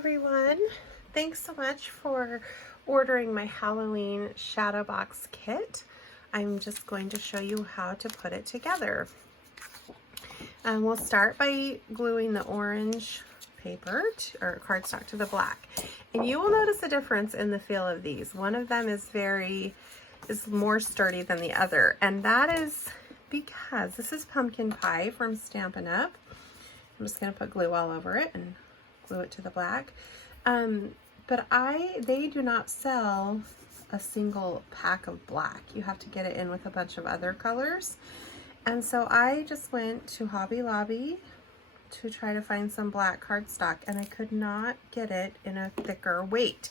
everyone. Thanks so much for ordering my Halloween shadow box kit. I'm just going to show you how to put it together. We'll start by gluing the orange paper or cardstock to the black. And you will notice a difference in the feel of these. One of them is more sturdy than the other, and that is because this is pumpkin pie from Stampin' Up. I'm just going to put glue all over it and glue it to the black. But they do not sell a single pack of black. You have to get it in with a bunch of other colors. And so I just went to Hobby Lobby to try to find some black cardstock, and I could not get it in a thicker weight.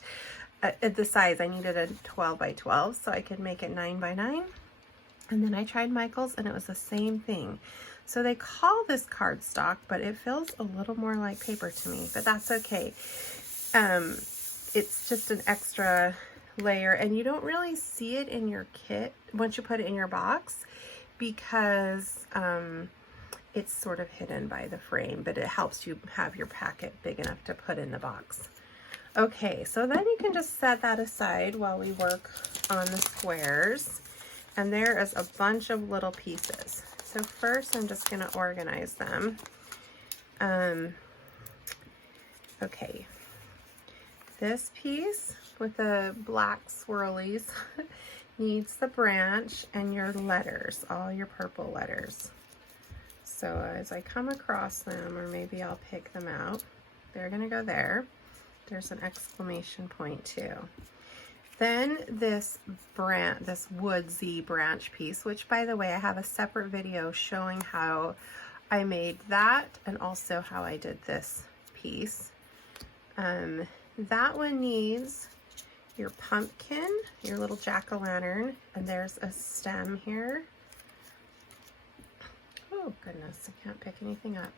At the size, I needed a 12 by 12 so I could make it 9 by 9. And then I tried Michael's and it was the same thing. So they call this cardstock, but it feels a little more like paper to me, but that's okay. It's just an extra layer, and you don't really see it in your kit once you put it in your box because it's sort of hidden by the frame, but it helps you have your packet big enough to put in the box. Okay, so then you can just set that aside while we work on the squares. And there is a bunch of little pieces. So first I'm just going to organize them. Okay, this piece with the black swirlies needs the branch and your letters, all your purple letters. So as I come across them, or maybe I'll pick them out, they're going to go there. There's an exclamation point too. Then this woodsy branch piece, which by the way, I have a separate video showing how I made that and also how I did this piece. That one needs your pumpkin, your little jack-o'-lantern, and there's a stem here. Oh goodness, I can't pick anything up.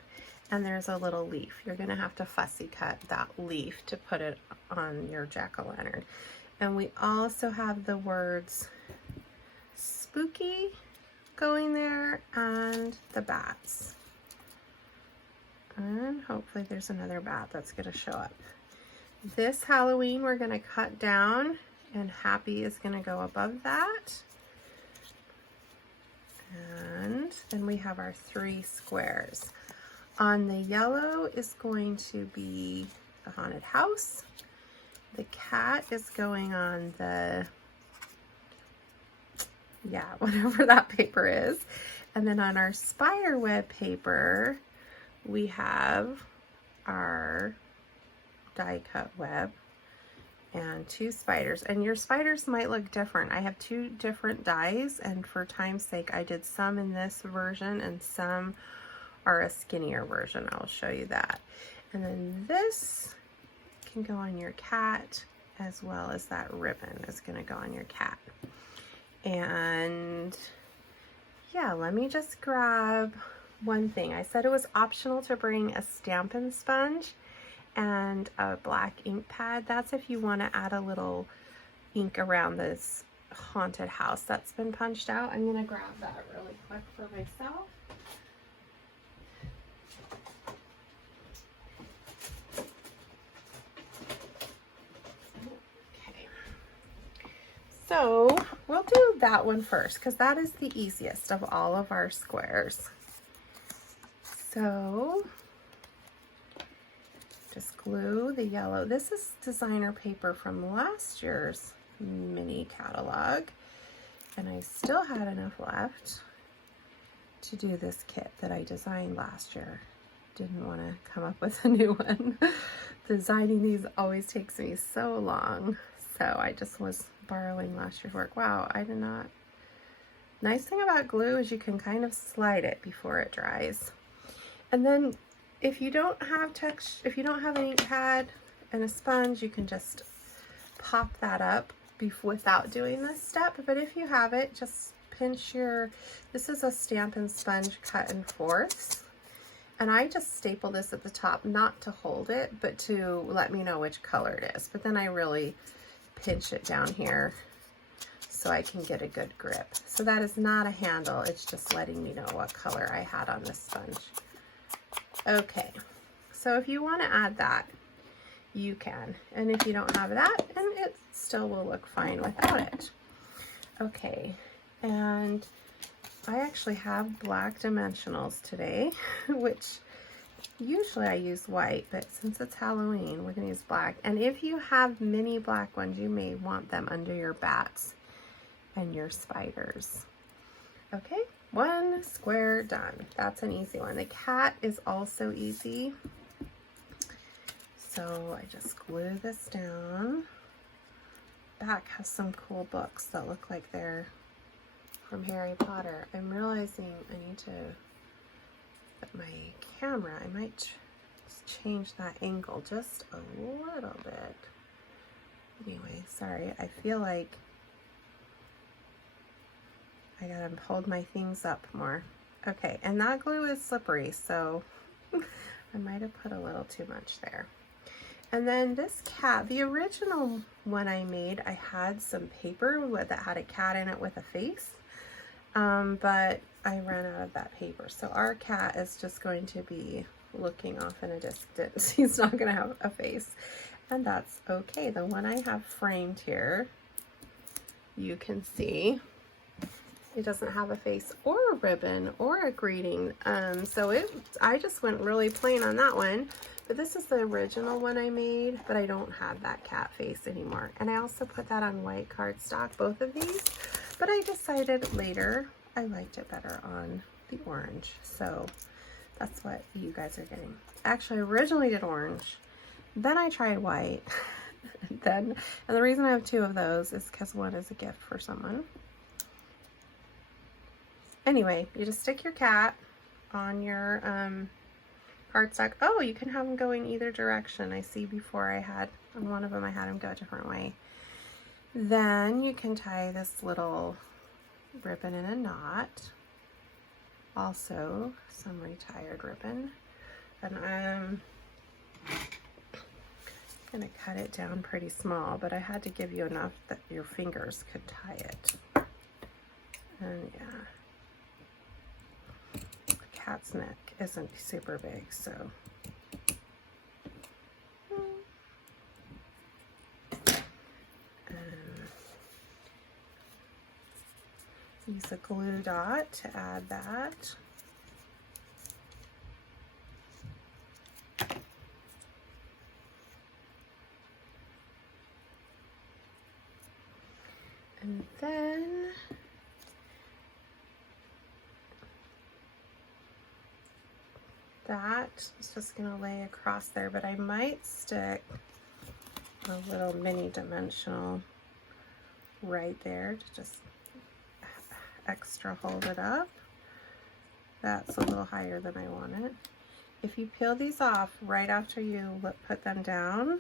And there's a little leaf. You're gonna have to fussy cut that leaf to put it on your jack-o'-lantern. And we also have the words spooky going there and the bats. And hopefully there's another bat that's gonna show up. This Halloween we're gonna cut down, and happy is gonna go above that. And then we have our 3 squares. On the yellow is going to be the haunted house. The cat is going on the, whatever that paper is. And then on our spider web paper, we have our die cut web and 2 spiders. And your spiders might look different. I have 2 different dies, and for time's sake, I did some in this version and some are a skinnier version. I'll show you that. And then this can go on your cat, as well as that ribbon is going to go on your cat. And yeah, let me just grab one thing. I said it was optional to bring a Stampin' sponge and a black ink pad. That's if you want to add a little ink around this haunted house that's been punched out. I'm going to grab that really quick for myself. So we'll do that one first because that is the easiest of all of our squares. So just glue the yellow. This is designer paper from last year's mini catalog, and I still had enough left to do this kit that I designed last year. Didn't want to come up with a new one. Designing these always takes me so long. So I just was borrowing last year's work. Wow, I did not. Nice thing about glue is you can kind of slide it before it dries. And then if you don't have an ink pad and a sponge, you can just pop that up without doing this step. But if you have it, just pinch this is a Stampin' sponge cut in 4ths. And I just staple this at the top, not to hold it, but to let me know which color it is. But then I really pinch it down here so I can get a good grip. So that is not a handle, it's just letting me know what color I had on this sponge. Okay, so if you want to add that, you can. And if you don't have that, then it still will look fine without it. Okay, and I actually have black dimensionals today, which usually I use white, but since it's Halloween, we're going to use black. And if you have mini black ones, you may want them under your bats and your spiders. Okay, one square done. That's an easy one. The cat is also easy. So I just glue this down. Back has some cool books that look like they're from Harry Potter. I'm realizing I need to put my camera, I might change that angle just a little bit. Anyway, sorry, I feel like I gotta hold my things up more. Okay, and that glue is slippery, so I might have put a little too much there. And then this cat, the original one I made, I had some paper that had a cat in it with a face, but I ran out of that paper. So our cat is just going to be looking off in a distance. He's not gonna have a face, and that's okay. The one I have framed here, you can see it doesn't have a face or a ribbon or a greeting. I just went really plain on that one. But this is the original one I made, but I don't have that cat face anymore. And I also put that on white cardstock, both of these. But I decided later I liked it better on the orange. So that's what you guys are getting. Actually, I originally did orange. Then I tried white. And the reason I have two of those is because one is a gift for someone. Anyway, you just stick your cat on your cardstock. Oh, you can have them going either direction. I see before on one of them I had them go a different way. Then you can tie this little ribbon in a knot. Also some retired ribbon. And I'm gonna cut it down pretty small, but I had to give you enough that your fingers could tie it. And yeah. Cat's neck isn't super big, so use a glue dot to add that. And then that is just going to lay across there, but I might stick a little mini dimensional right there to just extra hold it up. That's a little higher than I want it. If you peel these off right after you put them down,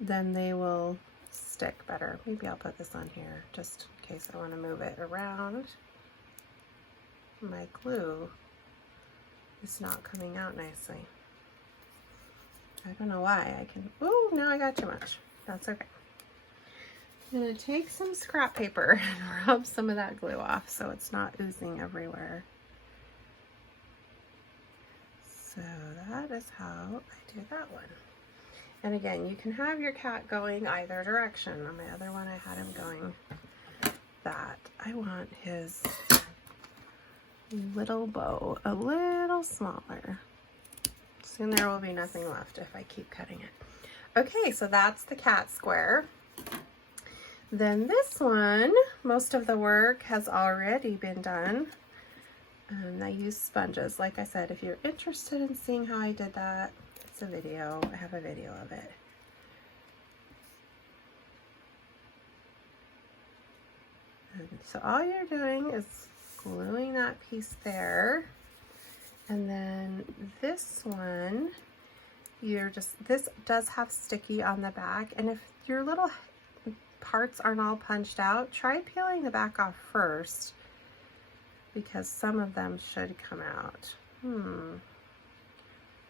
then they will stick better. Maybe I'll put this on here just in case I want to move it around. My glue is not coming out nicely. I don't know why. Oh, now I got too much. That's okay. I'm going to take some scrap paper and rub some of that glue off so it's not oozing everywhere. So that is how I do that one. And again, you can have your cat going either direction. On my other one, I had him going that. I want his little bow a little smaller. Soon there will be nothing left if I keep cutting it. Okay, so that's the cat square. Then this one, most of the work has already been done. And I use sponges. Like I said, if you're interested in seeing how I did that, it's a video. I have a video of it. And so all you're doing is gluing that piece there. And then this one, this does have sticky on the back. And if your little parts aren't all punched out, try peeling the back off first, because some of them should come out.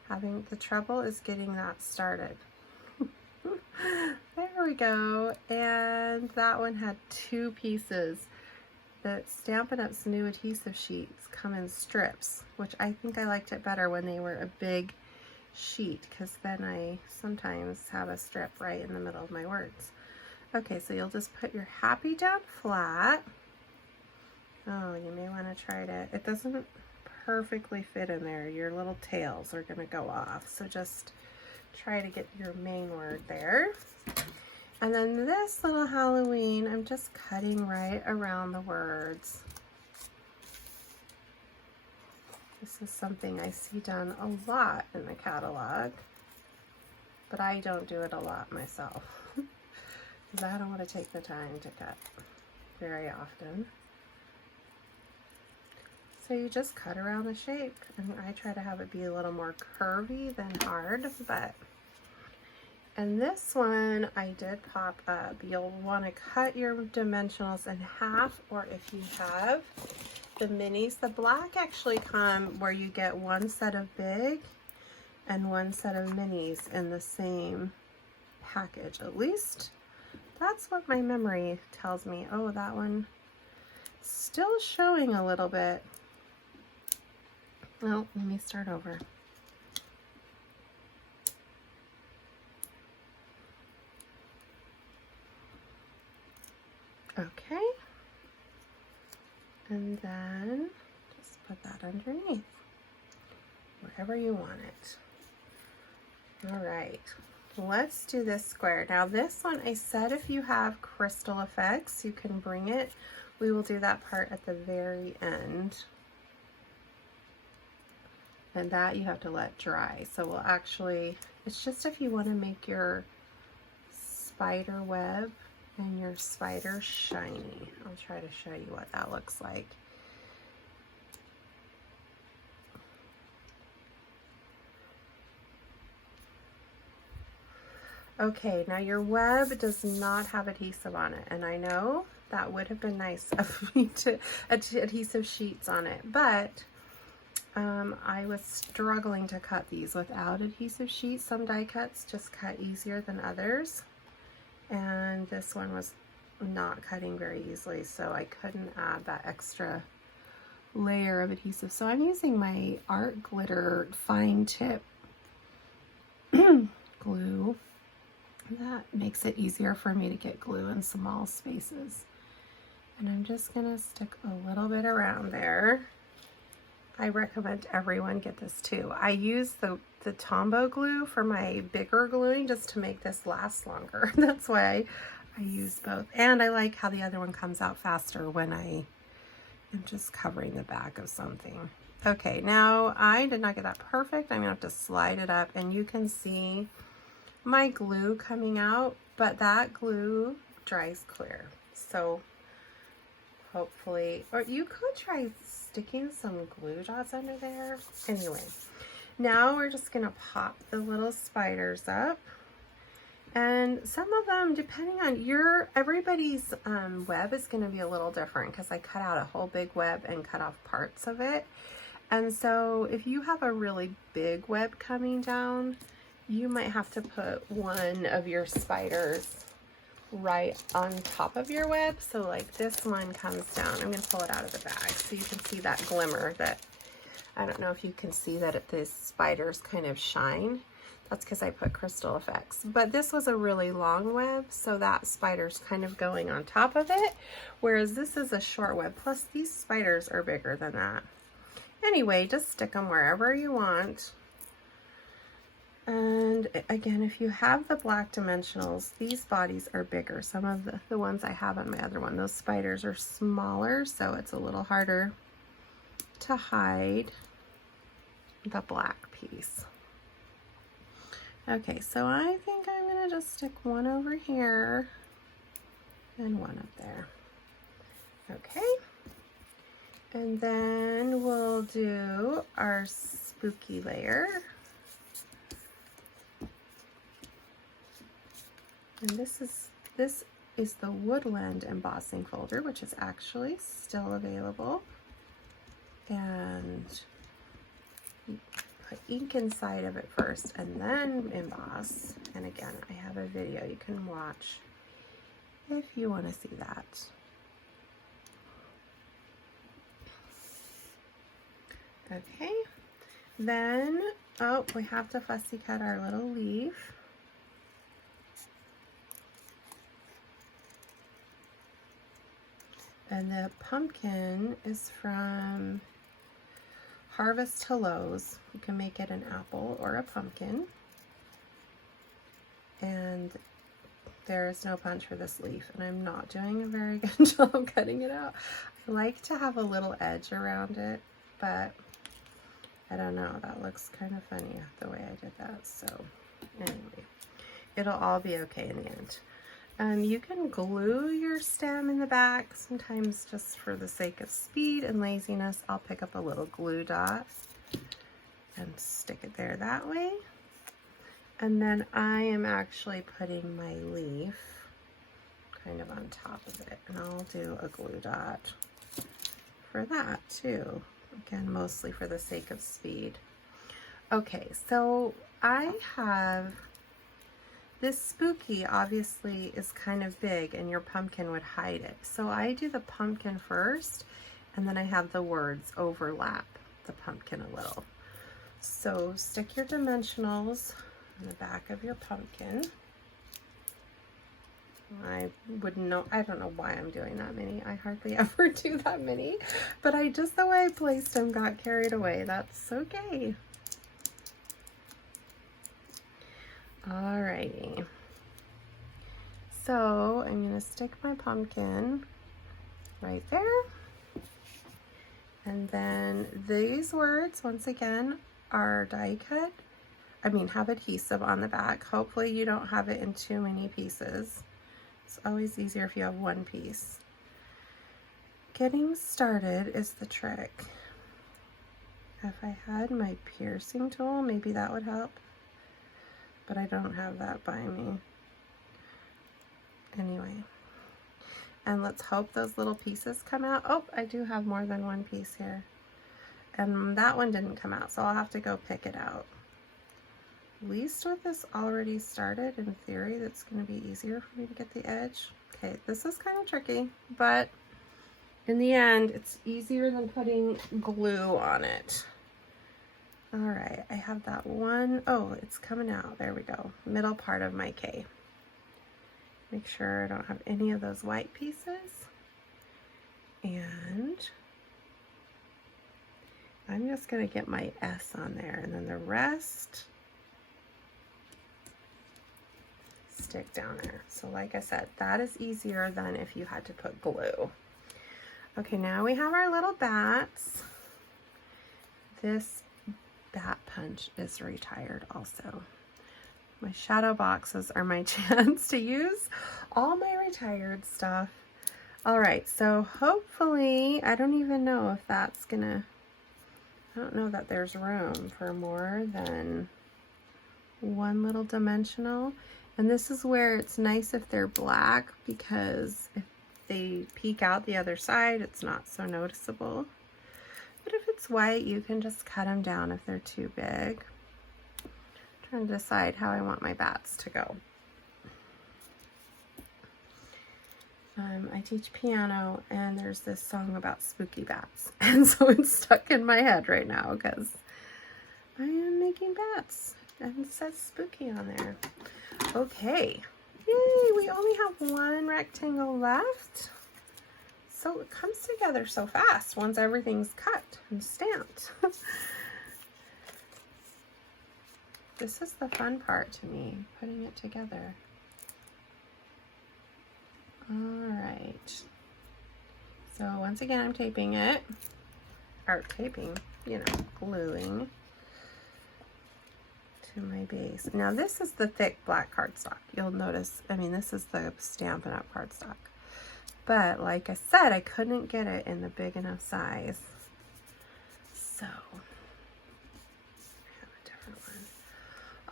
Having the trouble is getting that started. There we go. And that one had two pieces. The Stampin' Up's new adhesive sheets come in strips, which I think I liked it better when they were a big sheet, because then I sometimes have a strip right in the middle of my words. Okay, so you'll just put your happy down flat. Oh, you may want to try to, it doesn't perfectly fit in there. Your little tails are going to go off. So just try to get your main word there. And then this little Halloween, I'm just cutting right around the words. This is something I see done a lot in the catalog, but I don't do it a lot myself because I don't want to take the time to cut very often. So you just cut around the shape, and I try to have it be a little more curvy than hard, but, and this one I did pop up. You'll want to cut your dimensionals in half, or if you have the minis, the black actually come where you get one set of big and one set of minis in the same package. At least that's what my memory tells me. Oh, that one still showing a little bit. Well, let me start over. Okay. And then just put that underneath, wherever you want it. All right, let's do this square. Now this one, I said if you have Crystal Effects, you can bring it. We will do that part at the very end. And that you have to let dry. So we'll actually, it's just if you want to make your spider web and your spider shiny. I'll try to show you what that looks like. Okay, now your web does not have adhesive on it, and I know that would have been nice of me to adhesive sheets on it, but I was struggling to cut these without adhesive sheets. Some die cuts just cut easier than others, and this one was not cutting very easily, so I couldn't add that extra layer of adhesive. So I'm using my Art Glitter fine tip glue. That makes it easier for me to get glue in small spaces. And I'm just gonna stick a little bit around there. I recommend everyone get this too. I use the Tombow glue for my bigger gluing just to make this last longer. That's why I use both. And I like how the other one comes out faster when I am just covering the back of something. Okay, now I did not get that perfect. I'm gonna have to slide it up, and you can see my glue coming out, but that glue dries clear. So hopefully, or you could try sticking some glue dots under there. Anyway, now we're just gonna pop the little spiders up, and some of them, depending on everybody's web is gonna be a little different, because I cut out a whole big web and cut off parts of it. And so if you have a really big web coming down, you might have to put one of your spiders right on top of your web. So like this one comes down. I'm going to pull it out of the bag so you can see that glimmer. That I don't know if you can see that the spiders kind of shine. That's because I put Crystal Effects. But this was a really long web, so that spider's kind of going on top of it, whereas this is a short web. Plus these spiders are bigger than that. Anyway, just stick them wherever you want. And again, if you have the black dimensionals, these bodies are bigger. Some of the ones I have on my other one, those spiders are smaller, so it's a little harder to hide the black piece. Okay, so I think I'm gonna just stick one over here and one up there. Okay, and then we'll do our spooky layer. And this is the Woodland embossing folder, which is actually still available. And you put ink inside of it first and then emboss. And again, I have a video you can watch if you want to see that. Okay, then Oh, we have to fussy cut our little leaf. And the pumpkin is from Harvest Hellos. You can make it an apple or a pumpkin. And there is no punch for this leaf, and I'm not doing a very good job cutting it out. I like to have a little edge around it, but I don't know, that looks kind of funny the way I did that. So anyway, it'll all be okay in the end. You can glue your stem in the back. Sometimes just for the sake of speed and laziness, I'll pick up a little glue dot and stick it there that way. And then I am actually putting my leaf kind of on top of it, and I'll do a glue dot for that too. Again, mostly for the sake of speed. Okay, so I have this spooky, obviously is kind of big, and your pumpkin would hide it. So I do the pumpkin first, and then I have the words overlap the pumpkin a little. So stick your dimensionals on the back of your pumpkin. I wouldn't know, I don't know why I'm doing that many. I hardly ever do that many, but I just, the way I placed them, got carried away. That's okay. Alrighty. So I'm gonna stick my pumpkin right there. And then these words, once again, are die cut. Have adhesive on the back. Hopefully you don't have it in too many pieces. It's always easier if you have one piece. Getting started is the trick. If I had my piercing tool, maybe that would help. But I don't have that by me. Anyway. And let's hope those little pieces come out. Oh, I do have more than one piece here. And that one didn't come out, so I'll have to go pick it out. At least with this already started, in theory, that's going to be easier for me to get the edge. Okay, this is kind of tricky, but in the end, it's easier than putting glue on it. All right, I have that one. Oh, it's coming out. There we go. Middle part of my K. Make sure I don't have any of those white pieces. And I'm just going to get my S on there, and then the rest stick down there. So like I said, that is easier than if you had to put glue. Okay, now we have our little bats. This bat punch is retired also. My shadow boxes are my chance to use all my retired stuff. All right, so hopefully, I don't even know if that's gonna, I don't know that there's room for more than one little dimensional. And this is where it's nice if they're black, because if they peek out the other side, it's not so noticeable. But if it's white, you can just cut them down if they're too big. I'm trying to decide how I want my bats to go. I teach piano, and there's this song about spooky bats. And so it's stuck in my head right now because I am making bats. And it says spooky on there. Okay. Yay, we only have one rectangle left. So it comes together so fast once everything's cut and stamped. This is the fun part to me, putting it together. All right. So once again, I'm taping it, or taping, gluing to my base. Now this is the thick black cardstock. You'll notice, this is the Stampin' Up! Cardstock. But like I said, I couldn't get it in the big enough size. So, I have a different one.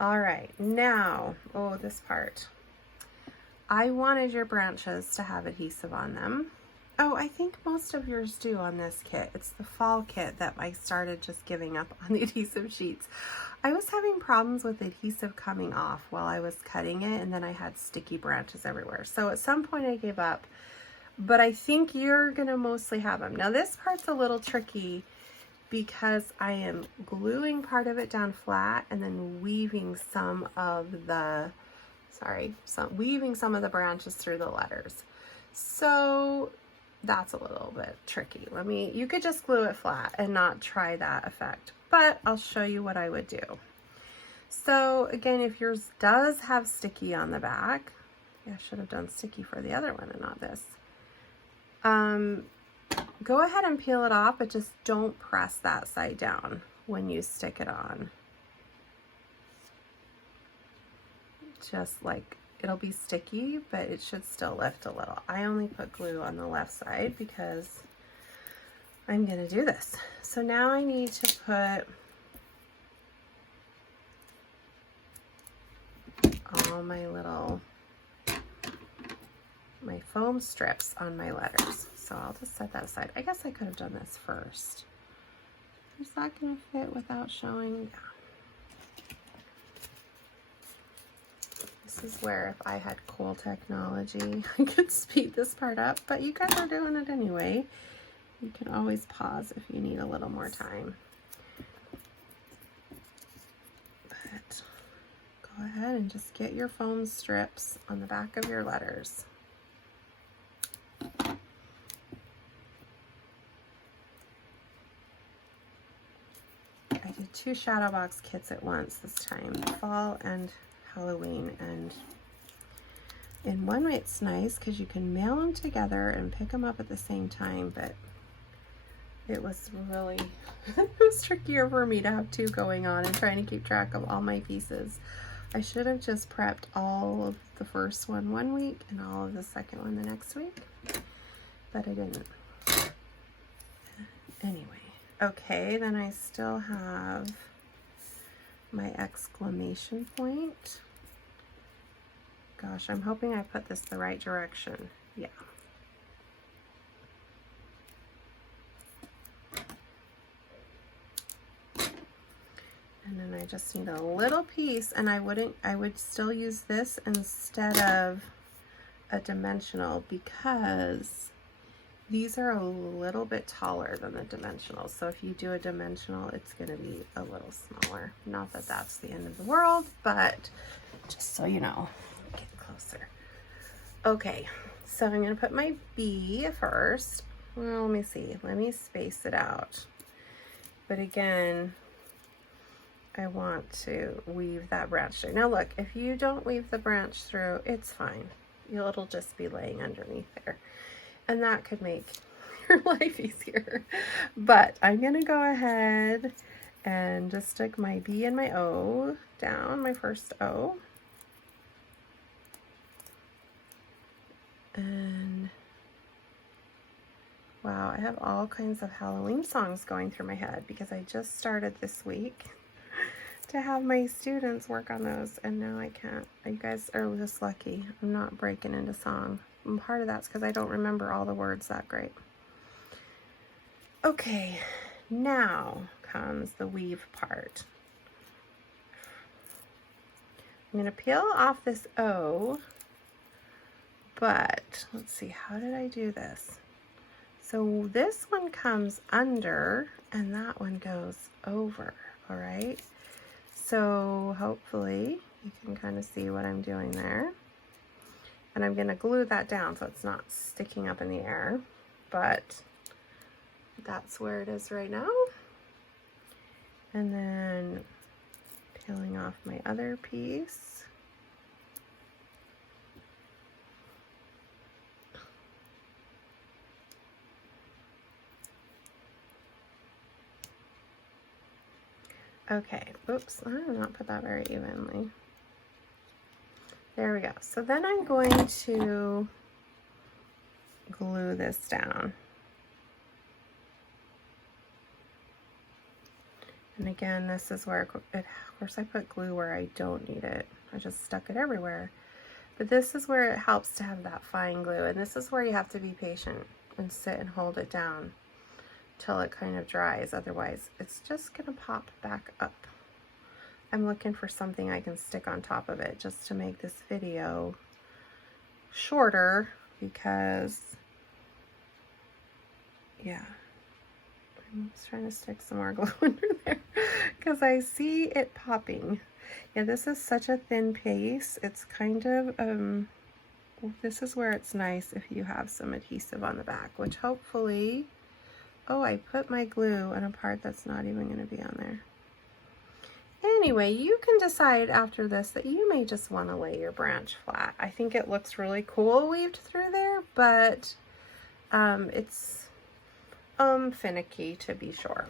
All right, now, oh, this part. I wanted your branches to have adhesive on them. Oh, I think most of yours do on this kit. It's the fall kit that I started just giving up on the adhesive sheets. I was having problems with adhesive coming off while I was cutting it, and then I had sticky branches everywhere. So at some point I gave up, but I think you're gonna mostly have them. Now this part's a little tricky because I am gluing part of it down flat and then weaving some of the, weaving some of the branches through the letters. So that's a little bit tricky. You could just glue it flat and not try that effect, but I'll show you what I would do. So again, if yours does have sticky on the back, I should have done sticky for the other one and not this. Go ahead and peel it off, but just don't press that side down when you stick it on. Just like, it'll be sticky, but it should still lift a little. I only put glue on the left side because I'm gonna do this. So now I need to put all my foam strips on my letters. So I'll just set that aside. I guess I could have done this first. Is that gonna fit without showing? Yeah. This is where if I had cool technology, I could speed this part up, but you guys are doing it anyway. You can always pause if you need a little more time. But go ahead and just get your foam strips on the back of your letters. I did 2 shadow box kits at once this time, fall and Halloween, and in one way it's nice because you can mail them together and pick them up at the same time, but it was really it was trickier for me to have 2 going on and trying to keep track of all my pieces. I should have just prepped all of the first one week and all of the second one the next week, but I didn't. Anyway, okay, then I still have my exclamation point. Gosh, I'm hoping I put this the right direction. Yeah. And then I just need a little piece, and I would still use this instead of a dimensional because these are a little bit taller than the dimensional. So if you do a dimensional, it's going to be a little smaller. Not that that's the end of the world, but just so you know. Get closer. Okay, so I'm going to put my B first. Well, let me see. Let me space it out. But again, I want to weave that branch through. Now look, if you don't weave the branch through, it's fine. It'll just be laying underneath there. And that could make your life easier. But I'm going to go ahead and just stick my B and my O down, my first O. And wow, I have all kinds of Halloween songs going through my head because I just started this week to have my students work on those, and now I can't. You guys are just lucky I'm not breaking into song. And part of that's because I don't remember all the words that great. Okay, now comes the weave part. I'm going to peel off this O, but let's see, how did I do this? So this one comes under and that one goes over, all right? So hopefully you can kind of see what I'm doing there. And I'm going to glue that down so it's not sticking up in the air, but that's where it is right now. And then peeling off my other piece. Okay, oops, I did not put that very evenly. There we go. So then I'm going to glue this down. And again, this is where, of course I put glue where I don't need it. I just stuck it everywhere. But this is where it helps to have that fine glue. And this is where you have to be patient and sit and hold it down till it kind of dries. Otherwise, it's just gonna pop back up. I'm looking for something I can stick on top of it just to make this video shorter because, yeah, I'm just trying to stick some more glue under there because I see it popping. Yeah, this is such a thin paste. It's kind of, this is where it's nice if you have some adhesive on the back, which hopefully, oh, I put my glue in a part that's not even going to be on there. Anyway, you can decide after this that you may just want to lay your branch flat. I think it looks really cool weaved through there, but it's finicky to be sure.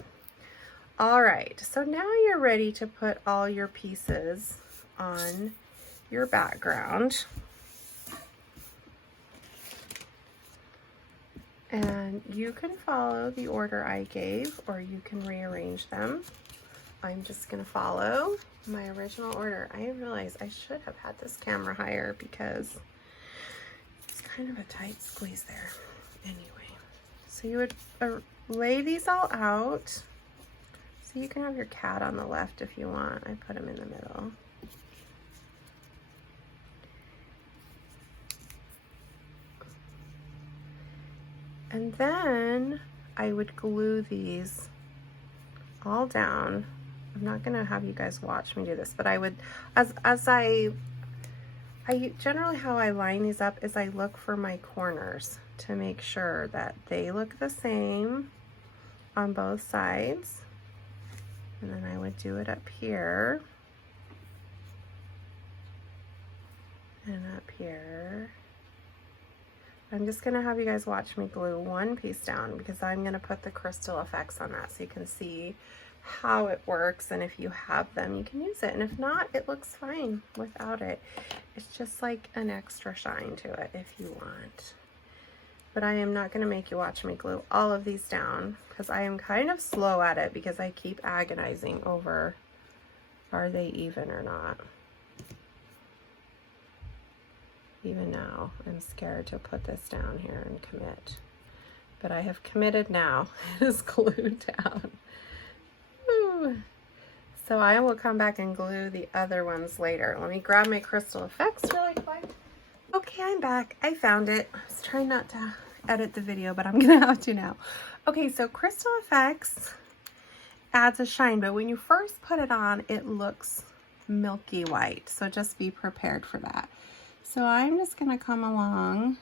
All right, so now you're ready to put all your pieces on your background. And you can follow the order I gave, or you can rearrange them. I'm just gonna follow my original order. I realize I should have had this camera higher because it's kind of a tight squeeze there. Anyway, so you would lay these all out. So you can have your cat on the left if you want. I put him in the middle. And then I would glue these all down. I'm not gonna have you guys watch me do this, but I would, as I generally how I line these up is I look for my corners to make sure that they look the same on both sides. And then I would do it up here and up here. I'm just gonna have you guys watch me glue one piece down because I'm gonna put the crystal effects on that so you can see how it works, and if you have them you can use it, and if not, it looks fine without it. It's just like an extra shine to it if you want. But I am not gonna make you watch me glue all of these down because I am kind of slow at it because I keep agonizing over are they even or not. Even now, I'm scared to put this down here and commit. But I have committed now. It is glued down. Woo. So I will come back and glue the other ones later. Let me grab my crystal effects really quick. Okay, I'm back. I found it. I was trying not to edit the video, but I'm gonna have to now. Okay, so crystal effects adds a shine, but when you first put it on, it looks milky white. So just be prepared for that. So I'm just gonna come along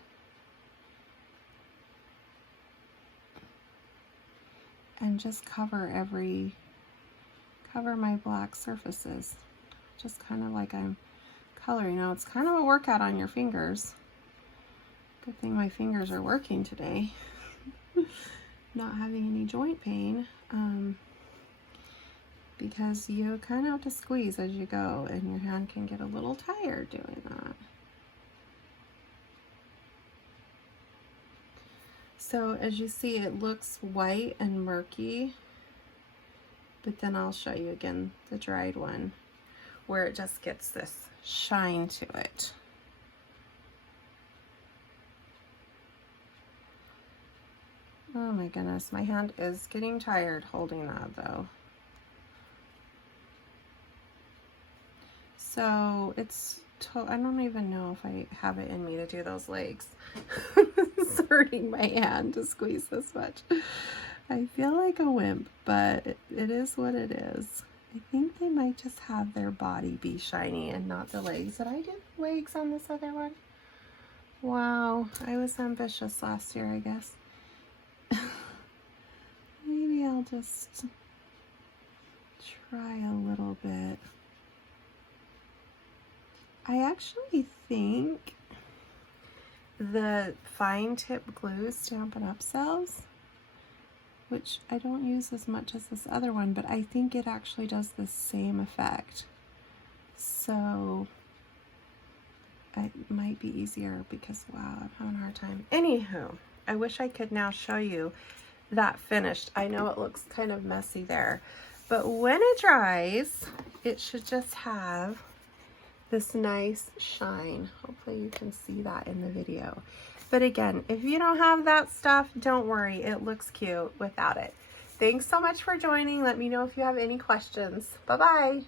and just cover my black surfaces. Just kind of like I'm coloring. Now it's kind of a workout on your fingers. Good thing my fingers are working today. Not having any joint pain. Because you kind of have to squeeze as you go and your hand can get a little tired doing that. So as you see, it looks white and murky, but then I'll show you again the dried one where it just gets this shine to it. Oh my goodness, my hand is getting tired holding that though. So it's, I don't even know if I have it in me to do those legs. It's hurting my hand to squeeze this much. I feel like a wimp, but it is what it is. I think they might just have their body be shiny and not the legs. Did I do legs on this other one? Wow, I was ambitious last year, I guess. Maybe I'll just try a little bit. I actually think the fine tip glue Stampin' Up! Sells, which I don't use as much as this other one, but I think it actually does the same effect. So it might be easier because, wow, I'm having a hard time. Anywho, I wish I could now show you that finished. I know it looks kind of messy there, but when it dries, it should just have this nice shine. Hopefully you can see that in the video. But again, if you don't have that stuff, don't worry, it looks cute without it. Thanks so much for joining. Let me know if you have any questions. Bye-bye.